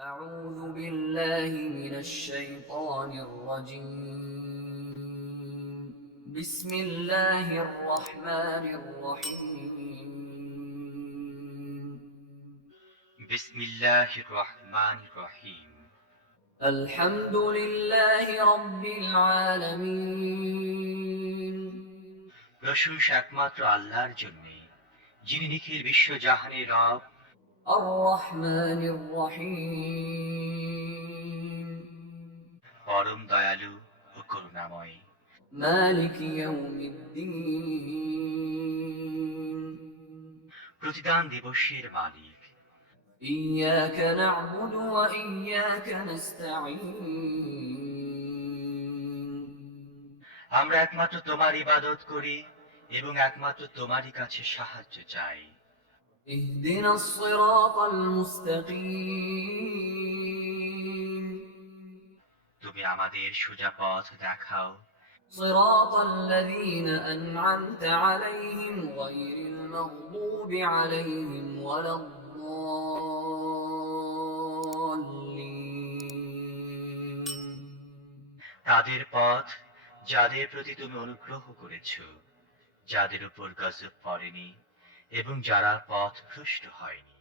أعوذ بالله من الشيطان الرجيم بسم الله الرحمن الرحيم بسم الله الرحمن الرحيم الحمد لله رب العالمين প্রশংসা একমাত্র আল্লাহর জন্য, যিনি নিখিল বিশ্বজাহানের রব, الرحمن الرحيم পরম দয়ালু ও করুণাময়। مالك يوم الدين প্রতিদান দিবসের মালিক। إياك نعبد وإياك نستعين আমরা একমাত্র তোমার ইবাদত করি এবং একমাত্র তোমারই কাছে সাহায্য চাই। اهدنا الصراط المستقيم তুমি আমাদের সোজা পথ দেখাও, صراط الذين أنعمت عليهم غير المغضوب عليهم ولا الضالين তাদের পথ যাদের প্রতি তুমি অনুগ্রহ করেছ, যাদের উপর গজব পড়েনি এবং যারা পথ ভ্রষ্ট হয়নি।